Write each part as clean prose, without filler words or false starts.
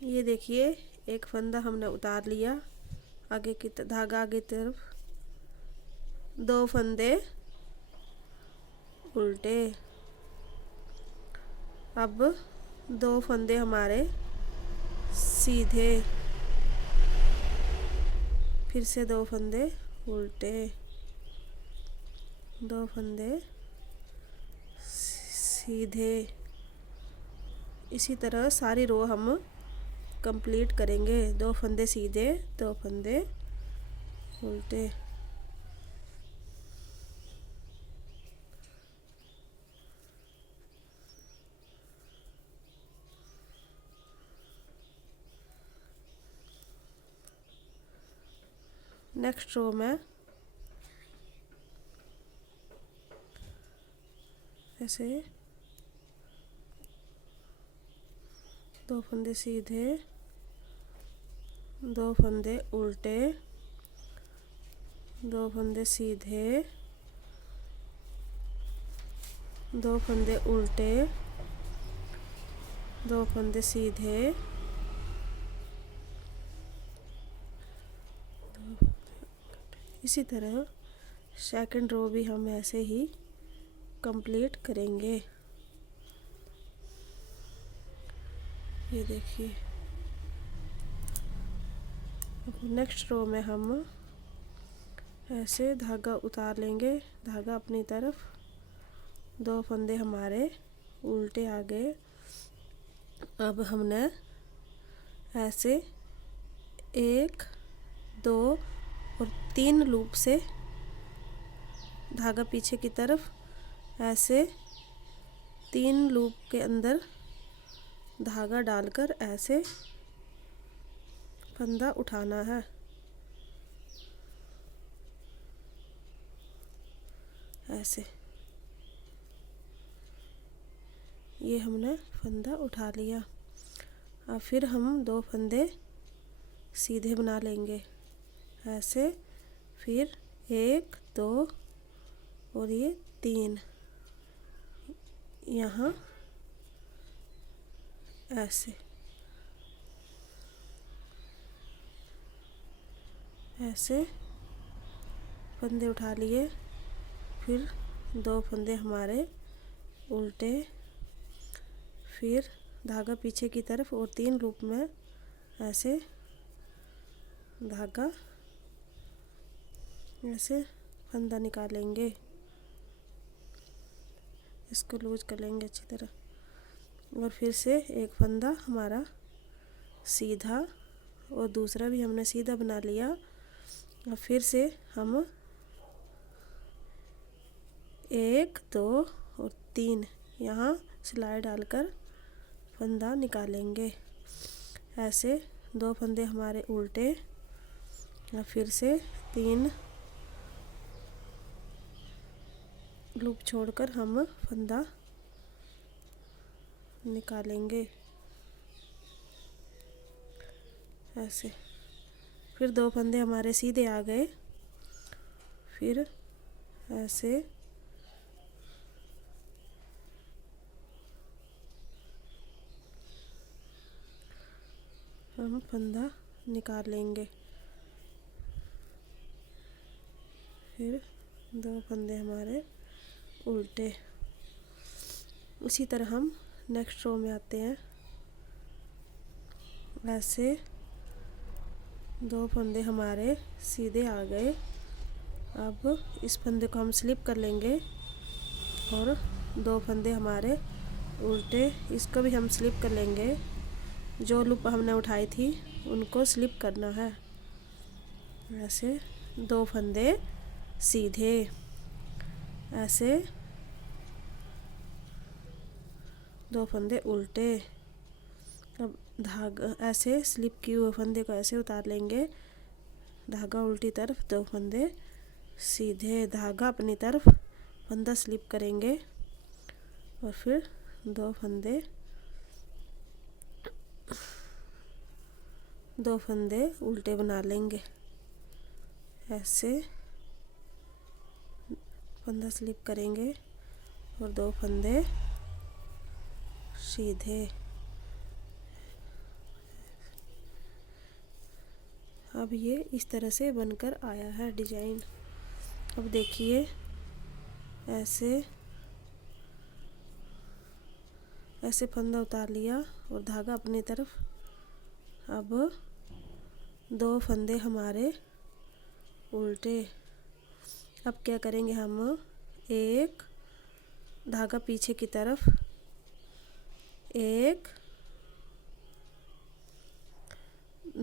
ये देखिए, एक फंदा हमने उतार लिया, आगे की धागा आगे तरफ, 2 फंदे उल्टे। अब 2 फंदे हमारे सीधे, फिर से 2 फंदे उल्टे, 2 फंदे सीधे। इसी तरह सारी रो हम कंप्लीट करेंगे। 2 फंदे सीधे, 2 फंदे उल्टे। नेक्स्ट रो में ऐसे 2 फंदे सीधे, 2 फंदे उल्टे, 2 फंदे सीधे, 2 फंदे उल्टे, 2 फंदे सीधे, इसी तरह सेकंड रो भी हम ऐसे ही कंप्लीट करेंगे। ये देखिए, नेक्स्ट रो में हम ऐसे धागा उतार लेंगे, धागा अपनी तरफ, 2 फंदे हमारे उल्टे आ गए। अब हमने ऐसे 1, 2 और 3 लूप से धागा पीछे की तरफ, ऐसे 3 लूप के अंदर धागा डालकर ऐसे फंदा उठाना है। ऐसे ये हमने फंदा उठा लिया। अब फिर हम 2 फंदे सीधे बना लेंगे ऐसे, फिर 1, 2 और ये 3 यहाँ ऐसे ऐसे फंदे उठा लिए। फिर 2 फंदे हमारे उल्टे, फिर धागा पीछे की तरफ और 3 लूप में ऐसे धागा ऐसे फंदा निकालेंगे। इसको लूज कर लेंगे अच्छी तरह, और फिर से एक फंदा हमारा सीधा और दूसरा भी हमने सीधा बना लिया। और फिर से हम 1, 2 और 3 यहाँ सिलाई डालकर फंदा निकालेंगे। ऐसे 2 फंदे हमारे उल्टे, और फिर से 3 लूप छोड़कर हम फंदा निकालेंगे ऐसे। फिर 2 फंदे हमारे सीधे आ गए, फिर ऐसे हम फंदा निकाल लेंगे। फिर 2 फंदे हमारे उल्टे। इसी तरह हम नेक्स्ट रो में आते हैं। ऐसे 2 फंदे हमारे सीधे आ गए। अब इस फंदे को हम स्लिप कर लेंगे, और 2 फंदे हमारे उल्टे, इसको भी हम स्लिप कर लेंगे। जो लूप हमने उठाई थी उनको स्लिप करना है। ऐसे 2 फंदे सीधे, ऐसे 2 फंदे उल्टे। अब धागा ऐसे स्लिप किए हुए फंदे को ऐसे उतार लेंगे, धागा उल्टी तरफ, 2 फंदे सीधे, धागा अपनी तरफ, फंदा स्लिप करेंगे, और फिर 2 फंदे, 2 फंदे उल्टे बना लेंगे। ऐसे फंदा स्लिप करेंगे और 2 फंदे सीधे, अब ये इस तरह से बनकर आया है डिजाइन। अब देखिए ऐसे ऐसे फंदा उतार लिया और धागा अपनी तरफ। अब 2 फंदे हमारे उल्टे। अब क्या करेंगे हम, एक धागा पीछे की तरफ, एक,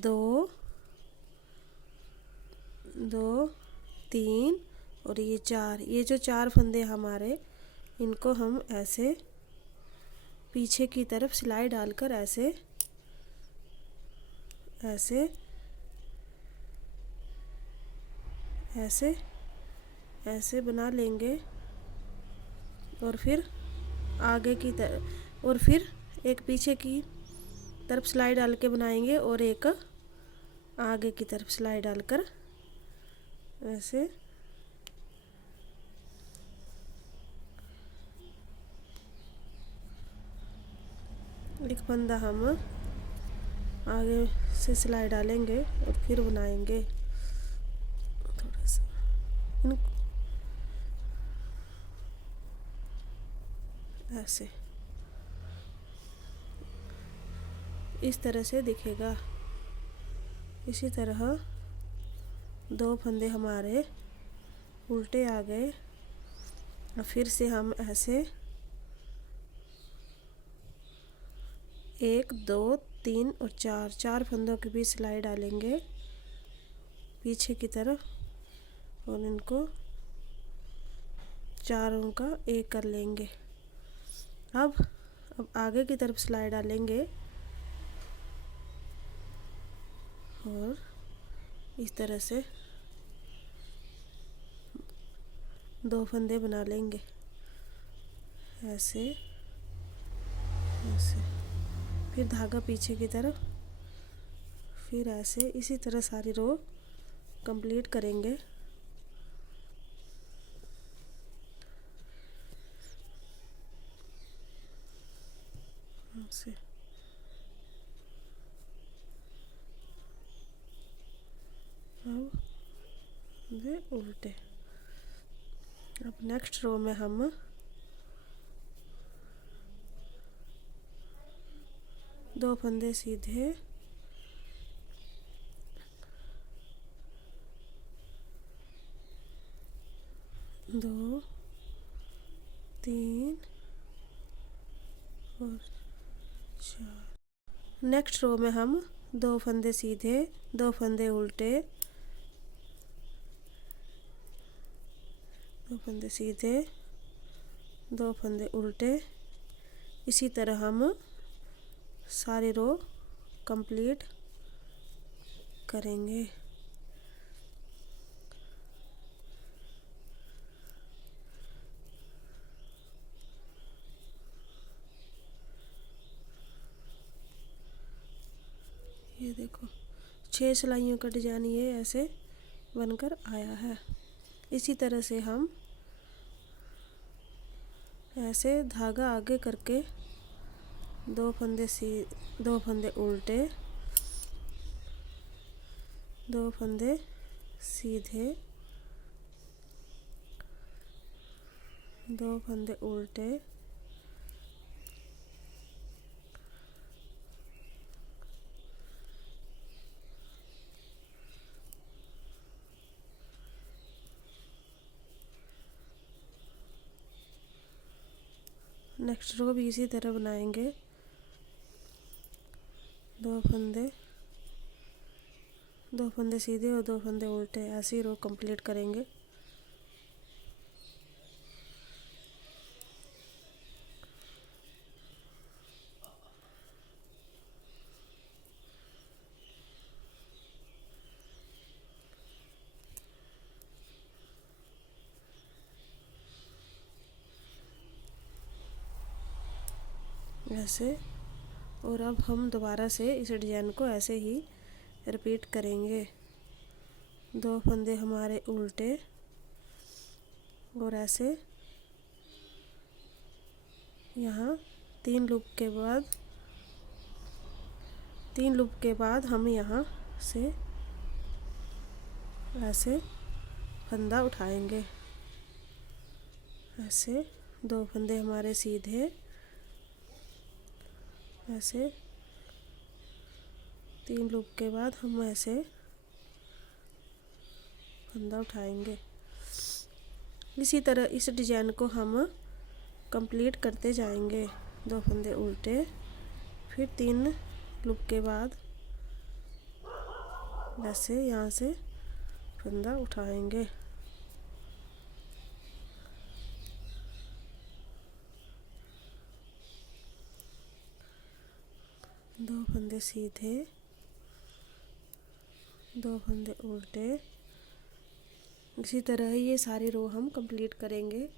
2, 2, 3 और ये 4। ये जो 4 फंदे हमारे, इनको हम ऐसे पीछे की तरफ सिलाई डालकर ऐसे ऐसे ऐसे ऐसे बना लेंगे और फिर आगे की तरफ, और फिर एक पीछे की तरफ सिलाई डाल के बनाएंगे और एक आगे की तरफ सिलाई डालकर ऐसे एक फंदा हम आगे से सिलाई डालेंगे और फिर बनाएंगे थोड़ा सा ऐसे, इस तरह से दिखेगा। इसी तरह 2 फंदे हमारे उल्टे आ गए। और फिर से हम ऐसे 1, 2, 3 और 4 फंदों के बीच सिलाई डालेंगे पीछे की तरफ और इनको चारों का एक कर लेंगे। अब आगे की तरफ सिलाई डालेंगे और इस तरह से 2 फंदे बना लेंगे ऐसे ऐसे, फिर धागा पीछे की तरफ, फिर ऐसे। इसी तरह सारी रो कंप्लीट करेंगे। ऐसे अब ये उल्टे। अब नेक्स्ट रो में हम 2 फंदे सीधे, 2, 3 और 4। नेक्स्ट रो में हम 2 फंदे सीधे, 2 फंदे उल्टे, 2 फंदे सीधे, 2 फंदे उल्टे। इसी तरह हम सारी रो कंप्लीट करेंगे। ये देखो 6 सिलाइयों का डिजाइन ये ऐसे बनकर आया है। इसी तरह से हम ऐसे धागा आगे करके 2 फंदे उल्टे, 2 फंदे सीधे, 2 फंदे उल्टे, नेक्स्ट रो भी इसी तरह बनाएंगे। 2 फंदे सीधे और 2 फंदे उल्टे, ऐसी रो कंप्लीट करेंगे। ऐसे, और अब हम दोबारा से इस डिजाइन को ऐसे ही रिपीट करेंगे। 2 फंदे हमारे उल्टे और ऐसे यहाँ 3 लूप के बाद हम यहाँ से ऐसे फंदा उठाएंगे। ऐसे 2 फंदे हमारे सीधे, ऐसे 3 लूप के बाद हम ऐसे फंदा उठाएंगे। इसी तरह इस डिजाइन को हम कंप्लीट करते जाएंगे। 2 फंदे उल्टे, फिर 3 लूप के बाद ऐसे यहाँ से फंदा उठाएंगे। 2 फंदे सीधे, 2 फंदे उल्टे। इसी तरह ये सारी रो हम कंप्लीट करेंगे।